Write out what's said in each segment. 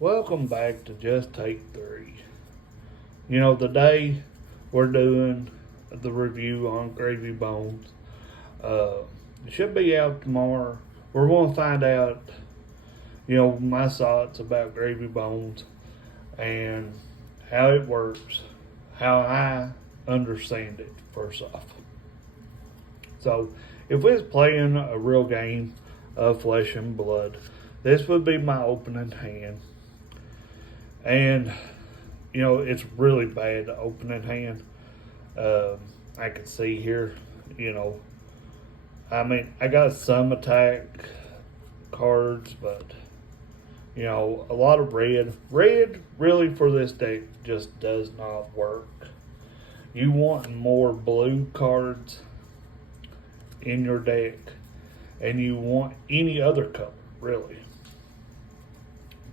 Welcome back to Just Take Three. Today we're doing the review on Gravy Bones. It should be out tomorrow. We're going to find out, my thoughts about Gravy Bones and how it works, how I understand it, first off. So, if we was playing a real game of Flesh and Blood, this would be my opening hand. And, it's really bad opening hand. I can see here, I got some attack cards, but, a lot of red. Red, really, for this deck, just does not work. You want more blue cards in your deck, and you want any other color, really.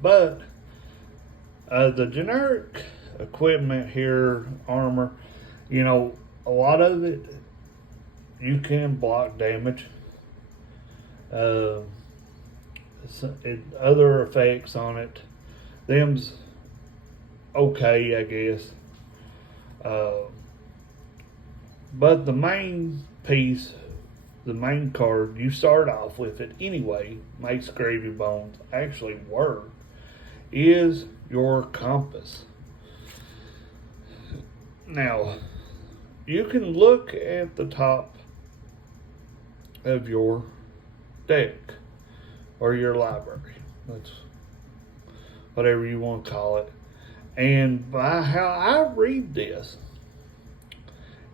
But the generic equipment here, armor, a lot of it, you can block damage. Other effects on it, them's okay, I guess. But the main piece, the main card, you start off with it anyway, makes Gravy Bones actually work, is your compass. Now, you can look at the top of your deck or your library. That's whatever you want to call it. And by how I read this,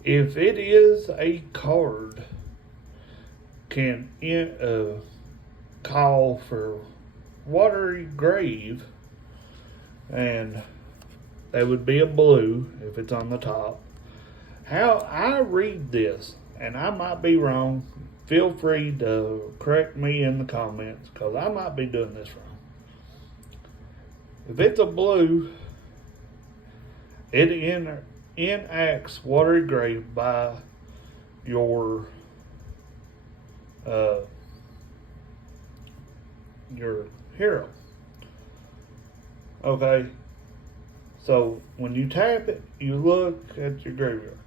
if it is a card can call for Watery Grave, and that would be a blue if it's on the top. How I read this, and I might be wrong, feel free to correct me in the comments, because I might be doing this wrong. If it's a blue, it enacts Watery Grave by your hero. Okay, so when you tap it, you look at your graveyard.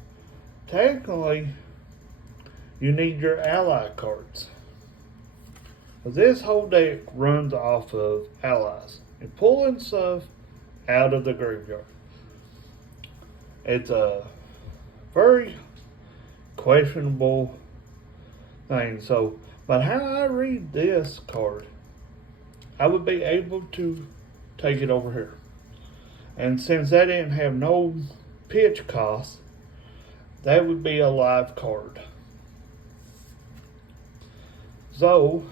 Technically, you need your ally cards. This whole deck runs off of allies and pulling stuff out of the graveyard. It's a very questionable thing. So, but how I read this card, I would be able to take it over here. And since that didn't have no pitch cost, that would be a live card. So,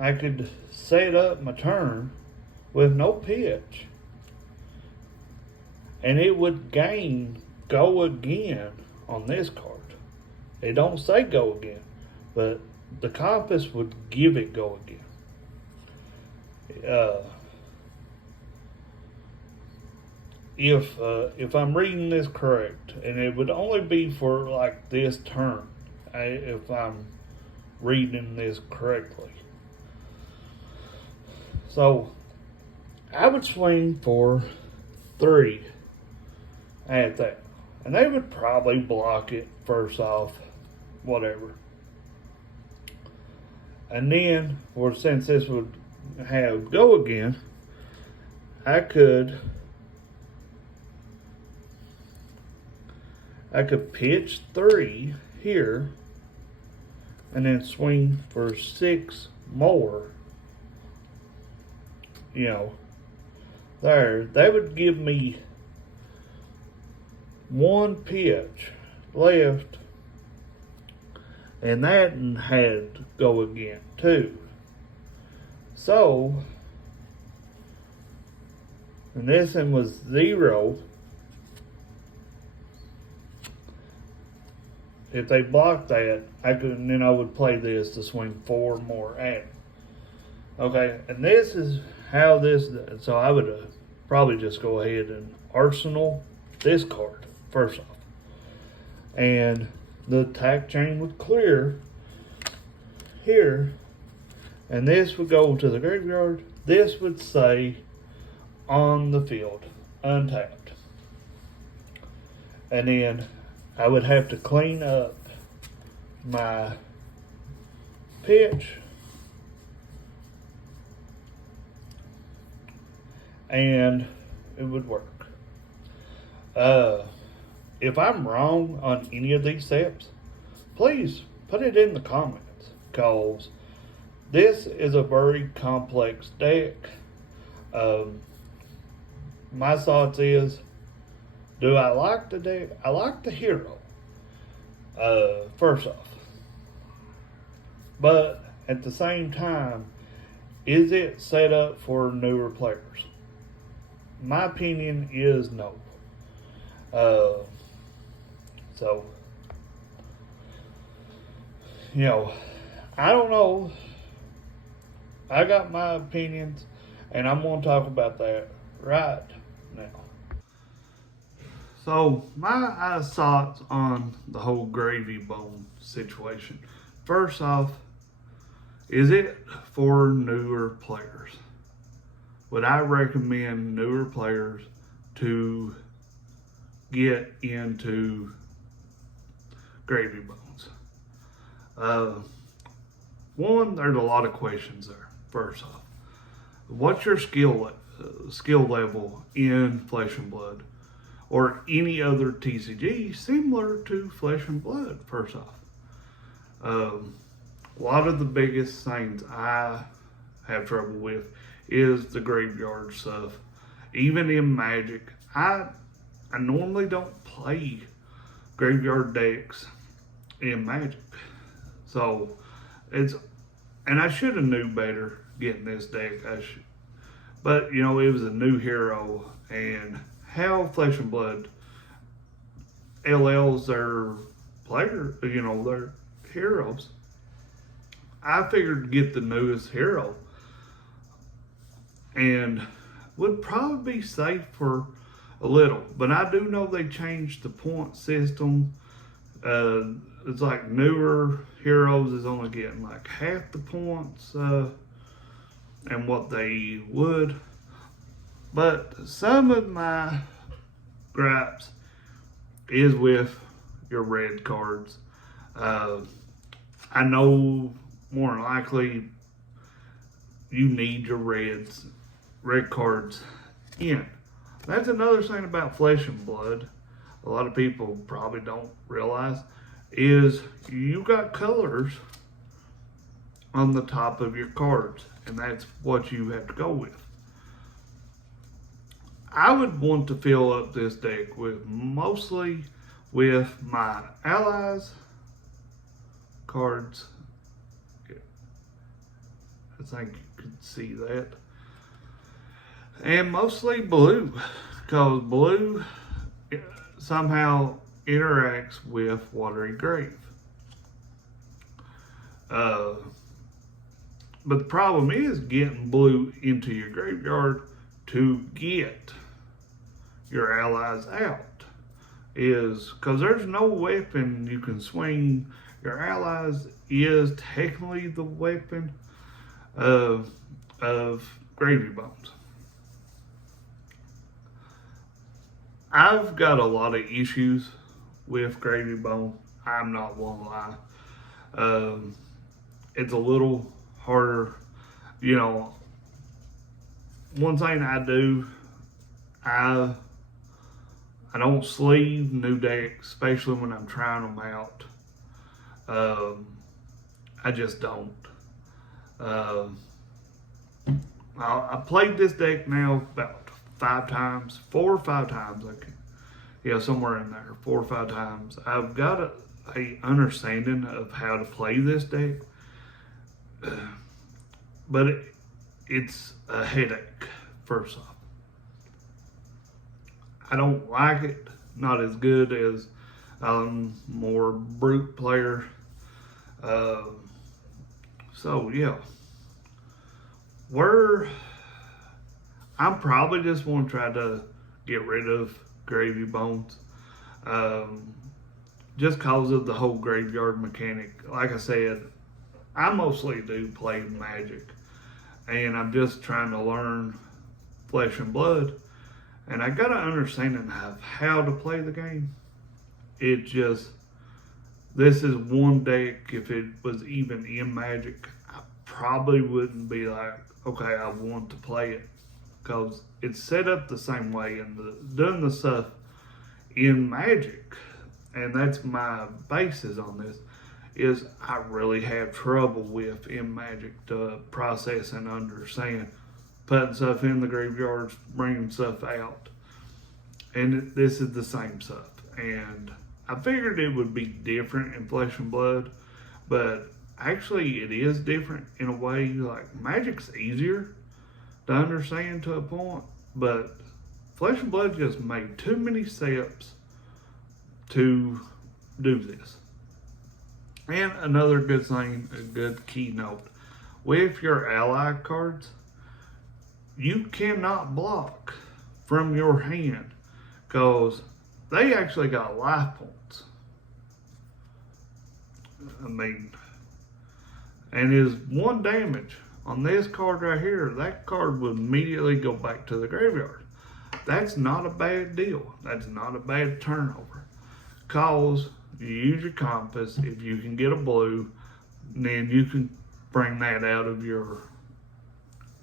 I could set up my turn with no pitch, and it would gain go again on this card. It don't say go again, but the compass would give it go again. If I'm reading this correct, and it would only be for like this turn, if I'm reading this correctly. So I would swing for 3 at that, and they would probably block it first off, whatever. And then, or since this would have go again, I could pitch 3 here and then swing for 6 more. There. They would give me 1 pitch left, and that had to go again too. So, and this one was 0. If they blocked that, then I would play this to swing 4 more at it. Okay, and this is how this. So I would probably just go ahead and arsenal this card first off, and the attack chain would clear here, and this would go to the graveyard. this would say on the field, untapped. And then I would have to clean up my pitch and it would work. If I'm wrong on any of these steps, please put it in the comments, because this is a very complex deck. My thoughts is, do I like the deck? I like the hero, first off. But at the same time, is it set up for newer players? My opinion is no. So, I don't know. I got my opinions, and I'm going to talk about that right now. So, my thoughts on the whole gravy bone situation. First off, is it for newer players? Would I recommend newer players to get into gravy bones? One, there's a lot of questions there. First off, what's your skill level in Flesh and Blood or any other TCG similar to Flesh and Blood? First off, a lot of the biggest things I have trouble with is the graveyard stuff. Even in Magic, I normally don't play graveyard decks in Magic. So and I should have knew better getting this deck. But it was a new hero, and how Flesh and Blood LLs their player, their heroes. I figured to get the newest hero and would probably be safe for a little, but I do know they changed the point system. It's like newer heroes is only getting like half the points and what they would. But some of my gripes is with your red cards. I know more than likely you need your red cards in. That's another thing about Flesh and Blood. A lot of people probably don't realize is you got colors on the top of your cards, and that's what you have to go with. I would want to fill up this deck mostly with my allies cards. I think you could see that. And mostly blue, because blue somehow interacts with Watery Grave. But the problem is getting blue into your graveyard to get your allies out, is because there's no weapon you can swing. Your allies is technically the weapon of Gravy Bones. I've got a lot of issues with Gravy Bone. I'm not gonna lie. It's a little harder. One thing I do, I don't sleeve new decks, especially when I'm trying them out. I just don't. I played this deck now about 4 or 5 times. Somewhere in there, 4 or 5 times. I've got a understanding of how to play this deck, but it's a headache. First off, I don't like it. Not as good as more brute player. So yeah, I'm probably just want to try to get rid of Gravy Bones, just cause of the whole graveyard mechanic. Like I said, I mostly do play Magic, and I'm just trying to learn Flesh and Blood, and I got an understanding of how to play the game. It just, this is one deck, if it was even in Magic, I probably wouldn't be like, okay, I want to play it. Because it's set up the same way and done the stuff in Magic. And that's my basis on this, is I really have trouble with in Magic to process and understand putting stuff in the graveyards, bringing stuff out. And this is the same stuff. And I figured it would be different in Flesh and Blood, but actually it is different in a way. Like, Magic's easier to understand to a point, but Flesh and Blood just made too many steps to do this. And another good thing, a good keynote, with your ally cards, you cannot block from your hand because they actually got life points. I mean, and is 1 damage on this card right here, that card would immediately go back to the graveyard. That's not a bad deal. That's not a bad turnover. Cause you use your compass, if you can get a blue, then you can bring that out of your,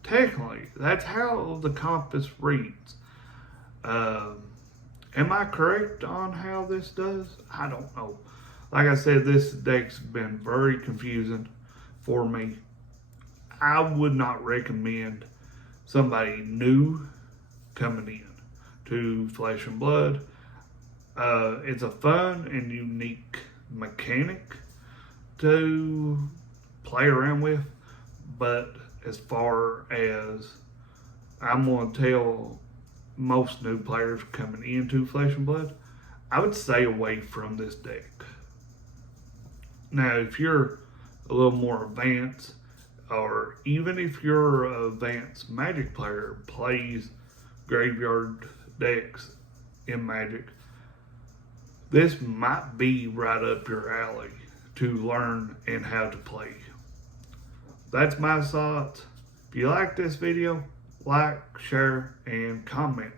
technically, that's how the compass reads. Am I correct on how this does? I don't know. Like I said, this deck's been very confusing for me. I would not recommend somebody new coming in to Flesh and Blood. It's a fun and unique mechanic to play around with, but as far as I'm going to tell most new players coming into Flesh and Blood, I would stay away from this deck. Now, if you're a little more advanced, or even if you're an advanced Magic player, plays graveyard decks in Magic, this might be right up your alley to learn and how to play. That's my thoughts. If you like this video, like, share, and comment.